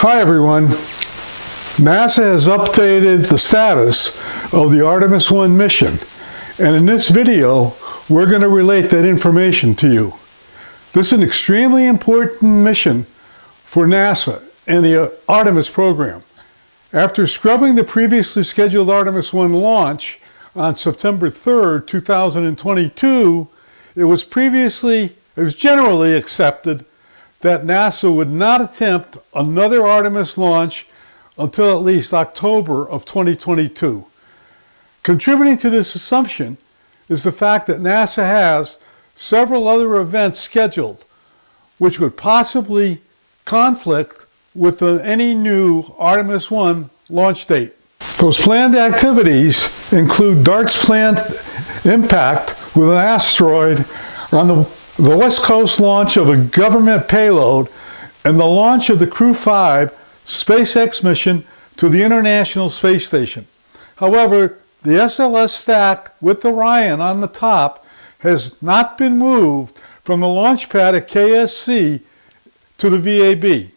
Hi everyone. NASA has updated the status of the Artemis 1 mission, and in this video we're going to relate that information to you. This is an extremely important mission for NASA and the Artemis program. After scrubbing the previously scheduled Artemis 1 launch on September 3rd, 2022, it was generally accepted that NASA would not attempt another Artemis launch until at least October of 2022. Contributing to this assumption is the fact that NASA has several other events scheduled which would possibly conflict with any new Artemis 1 launch date. Those planned activities include DART's planned impact with an asteroid on the West Coast launch of a government payload and the launch of the Crew 5 SpaceX mission to the International Space Station. However, the SLS stack with Orion on the top has not been moved from the launch pad at KSC to the VAB.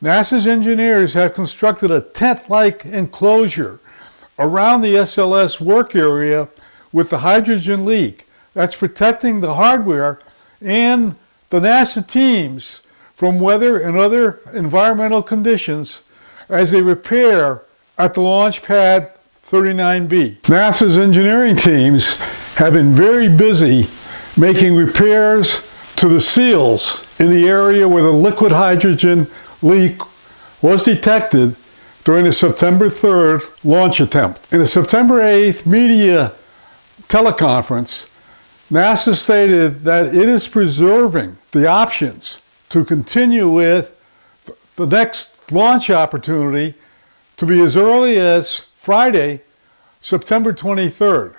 NASA's engineers have constructed a tent-like enclosure around the SLS work area with the hydrogen leak that's protecting the hardware and the NASA teams from weather and other environmental conditions as they repair at the launch pad 39B. NASA's engineering teams have been very busy making repairs to the seals in the area where the liquid hydrogen leak was detected during the September 3rd launch attempt. In a September 8th media teleconference, NASA stated that it is preserving the options to continue with the next launch opportunity to be as early as Friday, September 23rd.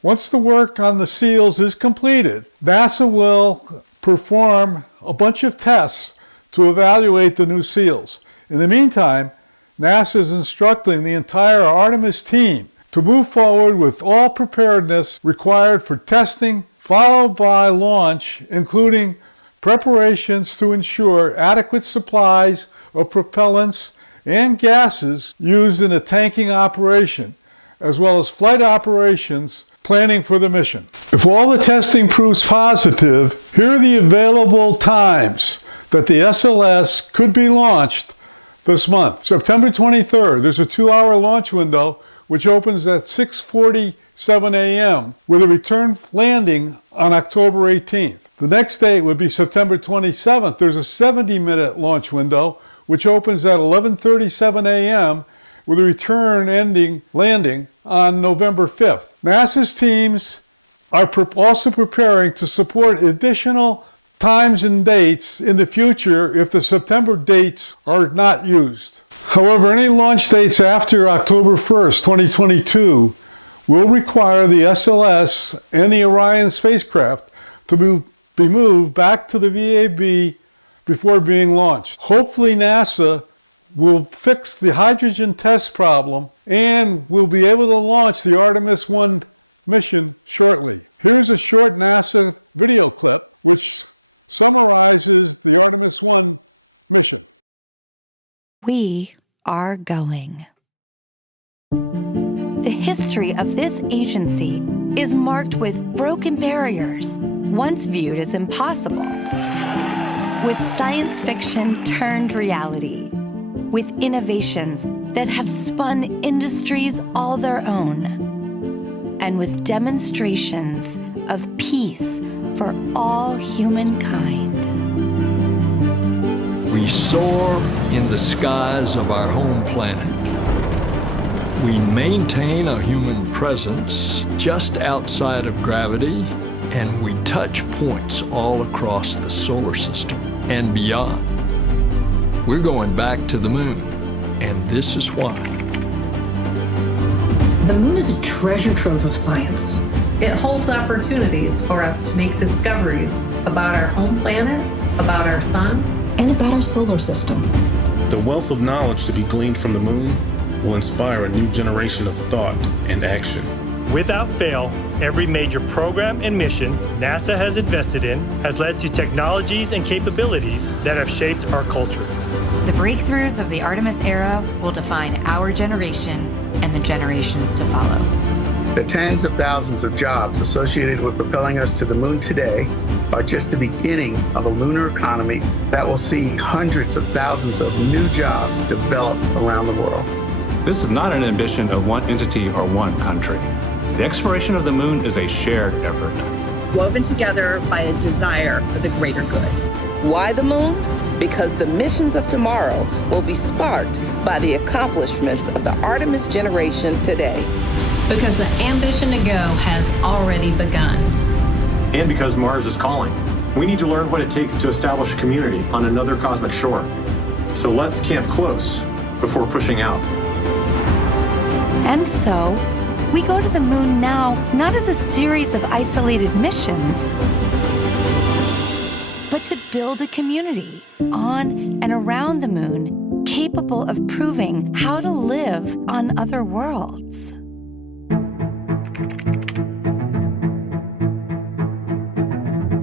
Once the work on the seals is completed, NASA will perform a bunch of tests to evaluate the new seals. In the meantime, NASA is instructing the entire Artemis team to move forward with all preparedness required for testing, followed by launch, including preparations to ensure adequate supplies of propellants and gases used in a tanking operation, as well as flight operations planning for the mission. If all the testing proves positive, here are the available times that the SLS could be launched this month. September 23rd, there's a 2-hour launch window which opens at 6:47 a.m. with a return landing on October 18th. The next date would be September 27th. There's a 70-minute launch window which opens at 11:37 a.m. with a return landing on November 5th. NASA's teams are also preparing to support additional times and dates in the future if the September dates are not used. However, any launch dates after October 1st, 2022 will require the SLS and the Orion spacecraft to be moved back to the VAB before being launched. Hopefully NASA will fix the hydrogen test problem and will be able to launch the Artemis 1 mission shortly. Here's a short NASA video clip which summarizes the Artemis 1 mission. We are going. The history of this agency is marked with broken barriers, once viewed as impossible, with science fiction turned reality, with innovations that have spun industries all their own, and with demonstrations of peace for all humankind. We soar in the skies of our home planet. We maintain a human presence just outside of gravity, and we touch points all across the solar system and beyond. We're going back to the moon, and this is why. The moon is a treasure trove of science. It holds opportunities for us to make discoveries about our home planet, about our sun, and about our solar system. The wealth of knowledge to be gleaned from the moon will inspire a new generation of thought and action. Without fail, every major program and mission NASA has invested in has led to technologies and capabilities that have shaped our culture. The breakthroughs of the Artemis era will define our generation and the generations to follow. The tens of thousands of jobs associated with propelling us to the moon today are just the beginning of a lunar economy that will see hundreds of thousands of new jobs develop around the world. This is not an ambition of one entity or one country. The exploration of the moon is a shared effort, woven together by a desire for the greater good. Why the moon? Because the missions of tomorrow will be sparked by the accomplishments of the Artemis generation today. Because the ambition to go has already begun. And because Mars is calling. We need to learn what it takes to establish a community on another cosmic shore. So let's camp close before pushing out. And so, we go to the moon now, not as a series of isolated missions, but to build a community on and around the moon capable of proving how to live on other worlds.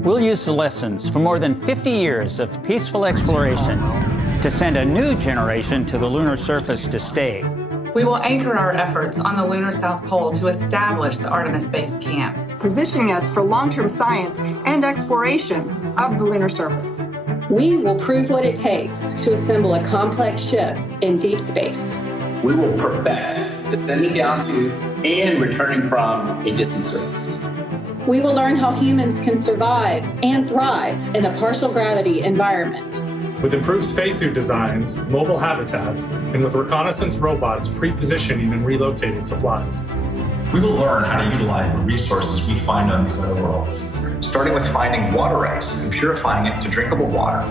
We'll use the lessons from more than 50 years of peaceful exploration to send a new generation to the lunar surface to stay. We will anchor our efforts on the lunar South Pole to establish the Artemis Base Camp, positioning us for long-term science and exploration of the lunar surface. We will prove what it takes to assemble a complex ship in deep space. We will perfect descending down to and returning from a distant surface. We will learn how humans can survive and thrive in a partial gravity environment. With improved spacesuit designs, mobile habitats, and with reconnaissance robots pre-positioning and relocating supplies. We will learn how to utilize the resources we find on these other worlds, starting with finding water ice and purifying it to drinkable water.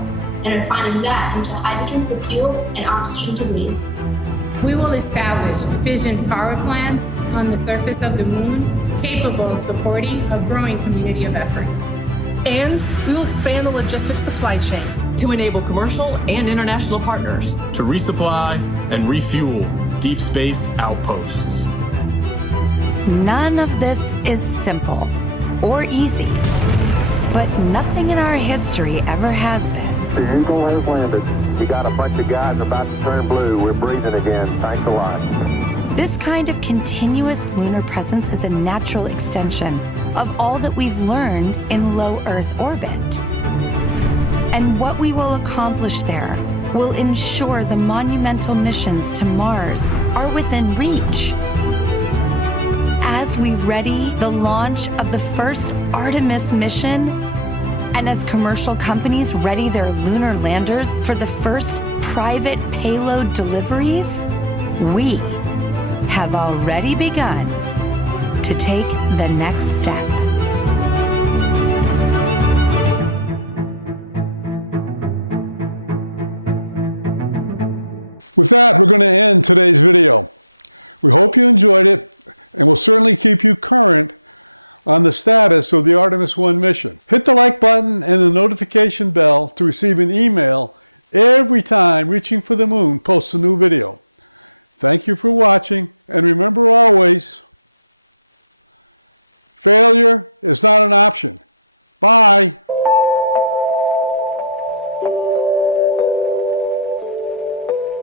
And refining that into hydrogen for fuel and oxygen to breathe. We will establish fission power plants on the surface of the moon, capable of supporting a growing community of efforts. And we will expand the logistics supply chain to enable commercial and international partners to resupply and refuel deep space outposts. None of this is simple or easy, but nothing in our history ever has been. The Eagle has landed. We got a bunch of guys about to turn blue. We're breathing again. Thanks a lot. This kind of continuous lunar presence is a natural extension of all that we've learned in low Earth orbit. And what we will accomplish there will ensure the monumental missions to Mars are within reach. As we ready the launch of the first Artemis mission, and as commercial companies ready their lunar landers for the first private payload deliveries, we have already begun to take the next step. With that, we're going to end today's video. We hope you enjoyed it, and we'll certainly keep you current on the status of the Artemis 1 mission. Hit the like button and the notification bell to receive an email every time Reaching for the Moon posts a new video. Thank you for watching, and remember always, failure is not an option. Bye.